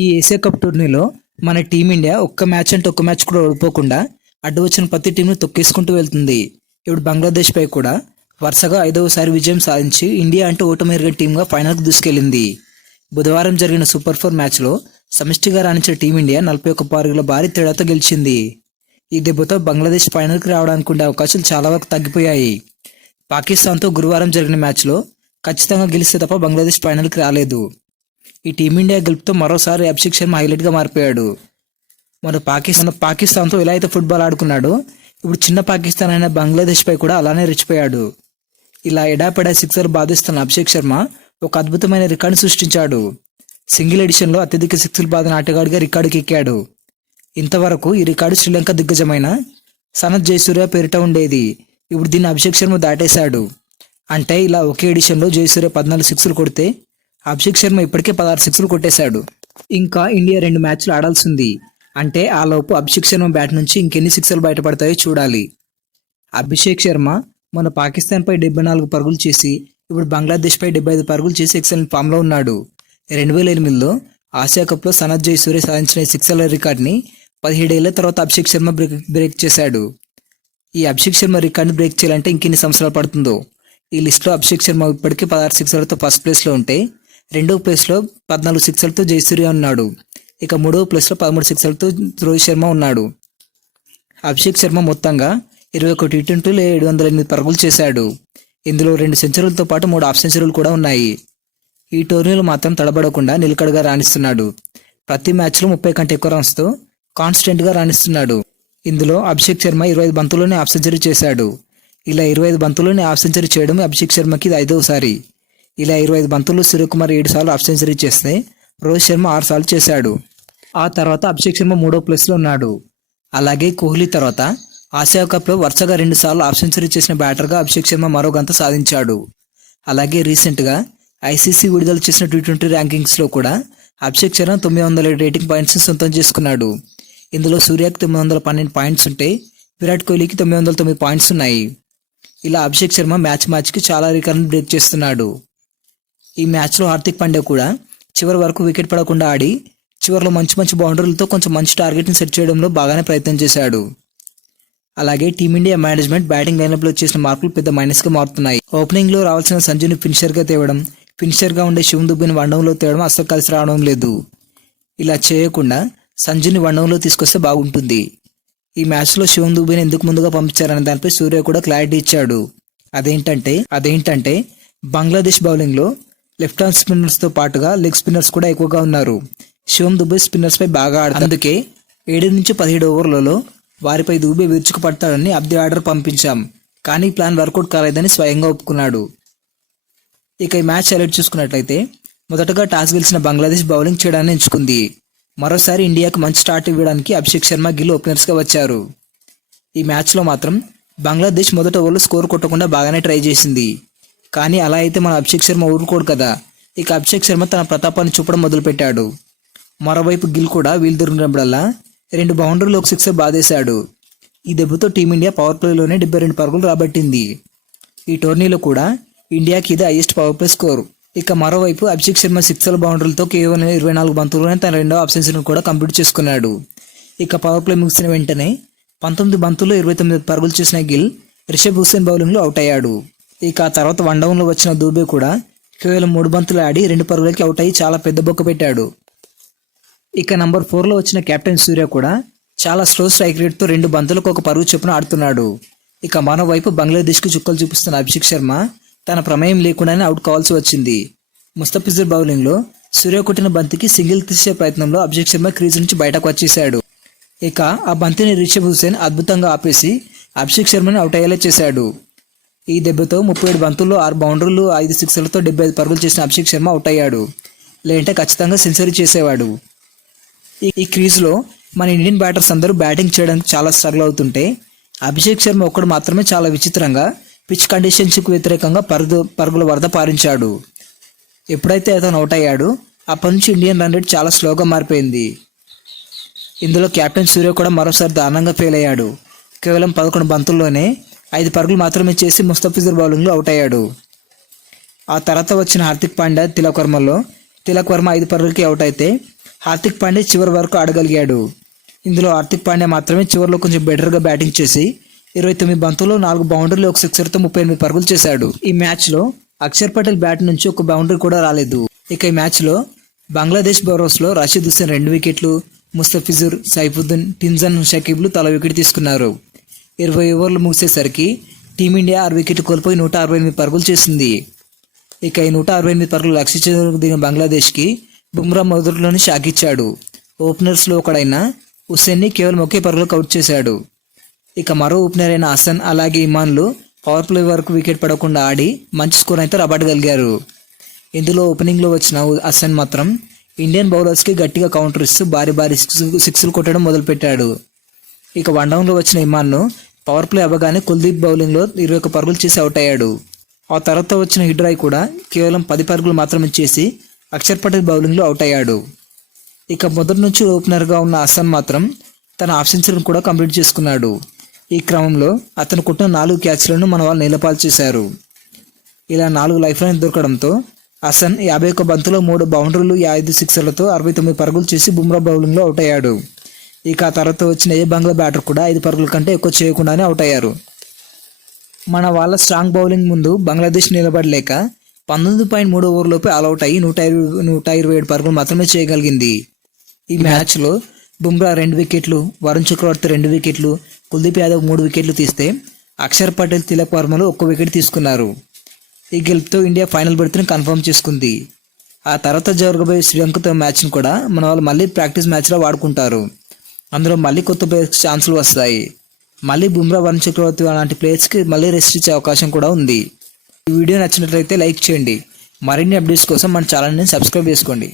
ఈ Asia cup టోర్నీలో మన టీమిండియా ఒక్క మ్యాచ్ అంటే ఒక్క మ్యాచ్ కూడా ఓడిపోకుండా అడ్డు వచ్చిన ప్రతి టీంను తొక్కేసుకుంటూ వెళ్తుంది. ఇప్పుడు బంగ్లాదేశ్ పై కూడా వరుసగా ఐదవసారి విజయం సాధించి ఇండియా అంటే ఓటమిరిగిన టీంగా ఫైనల్కు దూసుకెళ్ళింది బుధవారం జరిగిన సూపర్ ఫోర్ మ్యాచ్లో సమిష్టిగా రాణించిన టీమిండియా నలభై ఒక్క పారుగుల భారీ తేడాతో గెలిచింది. ఈ దెబ్బతో బంగ్లాదేశ్ ఫైనల్కి రావడానికి ఉండే అవకాశాలు చాలా వరకు తగ్గిపోయాయి. పాకిస్తాన్తో గురువారం జరిగిన మ్యాచ్లో ఖచ్చితంగా గెలిస్తే తప్ప బంగ్లాదేశ్ ఫైనల్కి రాలేదు. ఈ టీమిండియా గెలుపుతో మరోసారి అభిషేక్ శర్మ హైలైట్గా మారిపోయాడు. మన పాకిస్తాన్ పాకిస్తాన్తో ఎలా అయితే ఫుట్బాల్ ఆడుకున్నాడో ఇప్పుడు చిన్న పాకిస్తాన్ అయిన బంగ్లాదేశ్పై కూడా అలానే రెచ్చిపోయాడు. ఇలా ఎడాపెడా సిక్సర్ బాధిస్తున్న అభిషేక్ శర్మ ఒక అద్భుతమైన రికార్డు సృష్టించాడు. సింగిల్ ఎడిషన్లో అత్యధిక సిక్సులు బాధిన ఆటగాడిగా రికార్డుకి ఎక్కాడు ఇంతవరకు ఈ రికార్డు శ్రీలంక దిగ్గజమైన సనత్ జయసూర్య పేరిట ఉండేది. ఇప్పుడు దీన్ని అభిషేక్ శర్మ దాటేశాడు. అంటే ఇలా ఒకే ఎడిషన్లో జయసూర్య పద్నాలుగు సిక్స్లు కొడితే అభిషేక్ శర్మ ఇప్పటికే పదహారు సిక్స్లు కొట్టేశాడు. ఇంకా ఇండియా రెండు మ్యాచ్లు ఆడాల్సి ఉంది అంటే ఆ లోపు అభిషేక్ శర్మ బ్యాట్ నుంచి ఇంకెన్ని సిక్స్లు బయటపడతాయో చూడాలి. అభిషేక్ శర్మ మన పాకిస్తాన్పై డెబ్బై నాలుగు పరుగులు చేసి ఇప్పుడు బంగ్లాదేశ్పై డెబ్బై ఐదు పరుగులు చేసి ఎక్సలెంట్ ఫామ్లో ఉన్నాడు. రెండు వేల ఎనిమిదిలో ఆసియా కప్లో సనత్ జయసూర్య సాధించిన ఈ సిక్స్ల రికార్డ్ని పదిహేడేళ్ళ తర్వాత అభిషేక్ శర్మ బ్రేక్ బ్రేక్ చేశాడు. ఈ అభిషేక్ శర్మ రికార్డ్ని బ్రేక్ చేయాలంటే ఇంకెన్ని సంవత్సరాలు పడుతుందో? ఈ లిస్ట్లో అభిషేక్ శర్మ ఇప్పటికీ పదహారు సిక్సర్లతో ఫస్ట్ ప్లేస్లో ఉంటే రెండో ప్లేస్లో పద్నాలుగు సిక్సర్లతో జయసూర్య ఉన్నాడు. ఇక మూడో ప్లేస్లో పదమూడు సిక్సర్లతో రోహిత్ శర్మ ఉన్నాడు. అభిషేక్ శర్మ మొత్తంగా ఇరవై ఒక టీ ట్వంటీలో ఏడు వందల ఎనిమిది పరుగులు చేశాడు. ఇందులో రెండు సెంచరీలతో పాటు మూడు హాఫ్ సెంచరీలు కూడా ఉన్నాయి. ఈ టోర్నీలు మాత్రం తడబడకుండా నిలకడగా రాణిస్తున్నాడు. ప్రతి మ్యాచ్లో ముప్పై కంటే ఎక్కువ రన్స్తో కాన్స్టెంట్గా రాణిస్తున్నాడు. ఇందులో అభిషేక్ శర్మ ఇరవై ఐదు బంతుల్లోనే హాఫ్ సెంచరీ చేశాడు. ఇలా ఇరవై ఐదు బంతుల్లోనే హాఫ్ సెంచరీ చేయడం అభిషేక్ శర్మకి ఇది ఐదవసారి ఇలా ఇరవై ఐదు బంతుల్లో సూర్యకుమార్ ఏడు సార్లు హాఫ్ సెంచరీ చేస్తే రోహిత్ శర్మ ఆరు సార్లు చేశాడు. ఆ తర్వాత అభిషేక్ శర్మ మూడో ప్లేస్లో ఉన్నాడు. అలాగే కోహ్లీ తర్వాత ఆసియా కప్లో వరుసగా రెండు సార్లు హాఫ్ సెంచరీ చేసిన బ్యాటర్గా అభిషేక్ శర్మ మరో గంత సాధించాడు. అలాగే రీసెంట్గా ఐసీసీ విడుదల చేసిన టీ ట్వంటీ ర్యాంకింగ్స్లో కూడా అభిషేక్ శర్మ తొమ్మిది వందల రేటింగ్ పాయింట్స్ని సొంతం చేసుకున్నాడు. ఇందులో సూర్యకు తొమ్మిది వందల పన్నెండు పాయింట్స్ ఉంటే విరాట్ కోహ్లీకి తొమ్మిది వందల తొమ్మిది పాయింట్స్ ఉన్నాయి. ఇలా అభిషేక్ శర్మ మ్యాచ్ మ్యాచ్కి చాలా రికార్డులు బ్రేక్ చేస్తున్నాడు. ఈ మ్యాచ్లో హార్దిక్ పాండ్యా కూడా చివరి వరకు వికెట్ పడకుండా ఆడి చివరిలో మంచి మంచి బౌండరీలతో కొంచెం మంచి టార్గెట్ని సెట్ చేయడంలో బాగానే ప్రయత్నం చేశాడు. అలాగే టీమిండియా మేనేజ్మెంట్ బ్యాటింగ్ లైనప్లో చేసిన మార్పులు పెద్ద మైనస్గా మారుతున్నాయి. ఓపెనింగ్లో రావాల్సిన సంజుని ఫినిషర్గా తేవడం ఫినిషర్గా ఉండే శివం దుబ్బిని వన్డంలో తేవడం అస్సలు కలిసి రావడం లేదు. ఇలా చేయకుండా సంజుని వన్డంలో తీసుకొస్తే బాగుంటుంది. ఈ మ్యాచ్లో శివం దుబ్బిని ఎందుకు ముందుగా పంపించారనే దానిపై సూర్య కూడా క్లారిటీ ఇచ్చాడు. అదేంటంటే అదేంటంటే బంగ్లాదేశ్ బౌలింగ్లో లెఫ్ట్ హ్యాండ్ స్పిన్నర్స్తో పాటుగా లెగ్ స్పిన్నర్స్ కూడా ఎక్కువగా ఉన్నారు. శివం దుబే స్పిన్నర్స్ పై బాగా ఆడతారు. అందుకే ఏడు నుంచి పదిహేడు ఓవర్లలో వారిపై దుబే విరుచుకుపడతాడని అబ్ది ఆర్డర్ పంపించాం. కానీ ప్లాన్ వర్కౌట్ కాలేదని స్వయంగా ఒప్పుకున్నాడు. ఇక ఈ మ్యాచ్ హైలైట్ చూసుకున్నట్లయితే మొదటగా టాస్ గెలిచిన బంగ్లాదేశ్ బౌలింగ్ చేయడాన్ని ఎంచుకుంది. మరోసారి ఇండియాకు మంచి స్టార్ట్ ఇవ్వడానికి అభిషేక్ శర్మ గిల్ ఓపెనర్స్గా వచ్చారు. ఈ మ్యాచ్లో మాత్రం బంగ్లాదేశ్ మొదట ఓవర్లో స్కోర్ కొట్టకుండా బాగానే ట్రై చేసింది. కానీ అలా అయితే మన అభిషేక్ శర్మ ఊరుకోడు కదా. ఇక అభిషేక్ శర్మ తన ప్రతాపాన్ని చూపడం మొదలుపెట్టాడు. మరోవైపు గిల్ కూడా వీలు దొరికినప్పుడల్లా రెండు బౌండరీలు ఒక సిక్సర్ బాధేశాడు. ఈ దెబ్బతో టీమిండియా పవర్ ప్లేలోనే డెబ్బై రెండు పరుగులు రాబట్టింది. ఈ టోర్నీలో కూడా ఇండియాకి ఇది హైయెస్ట్ పవర్ ప్లే స్కోర్. ఇక మరోవైపు అభిషేక్ శర్మ సిక్సర్ బౌండరీలతో కేవలం ఇరవై నాలుగు బంతుల్లోనే తన రెండో ఆప్షన్స్ను కూడా కంప్లీట్ చేసుకున్నాడు. ఇక పవర్ ప్లే ముగిసిన వెంటనే పంతొమ్మిది బంతుల్లో ఇరవై తొమ్మిది పరుగులు చేసిన గిల్ రిషబ్ హుస్సేన్ బౌలింగ్లో అవుట్ అయ్యాడు. ఇక ఆ తర్వాత వన్ డౌన్లో వచ్చిన దూబే కూడా కేవలం మూడు బంతులు ఆడి రెండు పరుగులకి అవుట్ అయ్యి చాలా పెద్ద బొక్క పెట్టాడు. ఇక నంబర్ ఫోర్లో వచ్చిన కెప్టెన్ సూర్య కూడా చాలా స్లో స్ట్రైక్ రేట్తో రెండు బంతులకు ఒక పరుగు చొప్పున ఆడుతున్నాడు. ఇక మరోవైపు బంగ్లాదేశ్కి చుక్కలు చూపిస్తున్న అభిషేక్ శర్మ తన ప్రమేయం లేకుండానే అవుట్ కావాల్సి వచ్చింది. ముస్తఫిజుర్ బౌలింగ్లో సూర్య కొట్టిన బంతికి సింగిల్ తీసే ప్రయత్నంలో అభిషేక్ శర్మ క్రీజ్ నుంచి బయటకు వచ్చేశాడు. ఇక ఆ బంతిని రిషబ్ హుసేన్ అద్భుతంగా ఆపేసి అభిషేక్ శర్మని అవుట్ అయ్యేలా చేశాడు. ఈ దెబ్బతో ముప్పై ఏడు బంతుల్లో ఆరు బౌండరీలు ఐదు సిక్స్లతో డెబ్బై ఐదు పరుగులు చేసిన అభిషేక్ శర్మ అవుట్ అయ్యాడు లేదంటే ఖచ్చితంగా సెంచరీ చేసేవాడు. ఈ క్రీజ్లో మన ఇండియన్ బ్యాటర్స్ అందరూ బ్యాటింగ్ చేయడానికి చాలా స్ట్రగుల్ అవుతుంటే అభిషేక్ శర్మ ఒక్కడు మాత్రమే చాలా విచిత్రంగా పిచ్ కండిషన్స్కి వ్యతిరేకంగా పరుగు పరుగుల వరద పారించాడు. ఎప్పుడైతే అతను అవుట్ అయ్యాడు అప్పటి నుంచి ఇండియన్ రన్ రేట్ చాలా స్లోగా మారిపోయింది. ఇందులో కెప్టెన్ సూర్య కూడా మరోసారి దారుణంగా ఫెయిల్ అయ్యాడు. కేవలం పదకొండు బంతుల్లోనే ఐదు పరుగులు మాత్రమే చేసి ముస్తఫిజర్ బౌలింగ్లో అవుట్ అయ్యాడు. ఆ తర్వాత వచ్చిన హార్దిక్ పాండ్యా తిలక్ వర్మలో తిలక్ వర్మ ఐదు పరుగులకి అవుట్ అయితే హార్దిక్ పాండే చివరి వరకు ఆడగలిగాడు. ఇందులో హార్దిక్ పాండ్యా మాత్రమే చివరిలో కొంచెం బెటర్గా బ్యాటింగ్ చేసి ఇరవై తొమ్మిది బంతుల్లో నాలుగు బౌండరీలు ఒక సిక్సర్తో ముప్పై ఎనిమిది పరుగులు చేశాడు. ఈ మ్యాచ్లో అక్షర్ పటేల్ బ్యాట్ నుంచి ఒక బౌండరీ కూడా రాలేదు. ఇక ఈ మ్యాచ్లో బంగ్లాదేశ్ బౌలర్స్లో రషీద్ హుస్సేన్ రెండు వికెట్లు ముస్తఫిజుర్ సైఫుద్దీన్ టిన్జన్ షకీబ్లు తల వికెట్ తీసుకున్నారు. ఇరవై ఓవర్లు ముగిసేసరికి టీమిండియా ఆరు వికెట్లు కోల్పోయి నూట అరవై ఎనిమిది పరుగులు చేసింది. ఇక ఈ నూట అరవై ఎనిమిది పరుగులు లక్ష్యించేందుకు దిగిన బంగ్లాదేశ్కి బుమ్రా మొదట్లోనే షాక్ ఇచ్చాడు. ఓపెనర్స్లో ఒకడైన హుస్సేన్ని కేవలం ఒకే పరుగులకు అవుట్ చేశాడు. ఇక మరో ఓపెనర్ అయిన హసన్ అలాగే ఇమాన్లు పవర్ ప్లే వరకు వికెట్ పడకుండా ఆడి మంచి స్కోర్ అయితే రాబట్టగలిగారు. ఇందులో ఓపెనింగ్లో వచ్చిన హసన్ మాత్రం ఇండియన్ బౌలర్స్కి గట్టిగా కౌంటర్ ఇస్తూ భారీ భారీ సిక్స్ సిక్స్లు కొట్టడం మొదలుపెట్టాడు. ఇక వన్ డౌన్లో వచ్చిన ఇమాన్ను పవర్ ప్లే అవ్వగానే కుల్దీప్ బౌలింగ్లో ఇరవై ఒక్క పరుగులు చేసి అవుట్ అయ్యాడు. ఆ తర్వాత వచ్చిన హిడ్రాయ్ కూడా కేవలం పది పరుగులు మాత్రమే చేసి అక్షర్ పటేల్ బౌలింగ్లో అవుట్ అయ్యాడు. ఇక మొదటి నుంచి ఓపెనర్గా ఉన్న హసన్ మాత్రం తన హాఫ్ సెంచరీని కూడా కంప్లీట్ చేసుకున్నాడు. ఈ క్రమంలో అతను కొట్టిన నాలుగు క్యాచ్లను మన వాళ్ళు నిలపాలు చేశారు. ఇలా నాలుగు లైఫ్ లైన్ దొరకడంతో హసన్ యాభై ఒక్క బంతులో మూడు బౌండరీలు ఐదు సిక్సర్లతో అరవై తొమ్మిది పరుగులు చేసి బుమ్రా బౌలింగ్లో అవుట్ అయ్యాడు. ఇక ఆ తర్వాత వచ్చిన ఏ బంగ్లా బ్యాటర్ కూడా ఐదు పరుగుల కంటే ఎక్కువ చేయకుండానే అవుట్ అయ్యారు. మన వాళ్ళ స్ట్రాంగ్ బౌలింగ్ ముందు బంగ్లాదేశ్ నిలబడలేక పంతొమ్మిది పాయింట్ మూడు ఓవర్లోపే ఆల్అౌట్ అయ్యి నూట ఇరవై నూట ఇరవై ఏడు పరుగులు మాత్రమే చేయగలిగింది. ఈ మ్యాచ్లో బుమ్రా రెండు వికెట్లు వరుణ్ చక్రవర్తి రెండు వికెట్లు కుల్దీప్ యాదవ్ మూడు వికెట్లు తీస్తే అక్షర్ పటేల్ తిలక్ వర్మలు ఒక్క వికెట్ తీసుకున్నారు. ఈ గెలుపుతో ఇండియా ఫైనల్ బెర్త్ని కన్ఫర్మ్ చేసుకుంది. ఆ తర్వాత జరగబోయే శ్రీలంకతో మ్యాచ్ని కూడా మన వాళ్ళు మళ్ళీ ప్రాక్టీస్ మ్యాచ్లో వాడుకుంటారు. అందులో మళ్ళీ కొత్త ప్లేయర్స్ ఛాన్సులు వస్తాయి. మళ్ళీ బుమ్రా వరుణ్ చక్రవర్తి అలాంటి ప్లేయర్స్కి మళ్ళీ రెస్ట్ ఇచ్చే అవకాశం కూడా ఉంది. ఈ వీడియో నచ్చినట్లయితే లైక్ చేయండి. మరిన్ని అప్డేట్స్ కోసం మన ఛానల్ని సబ్స్క్రైబ్ చేసుకోండి.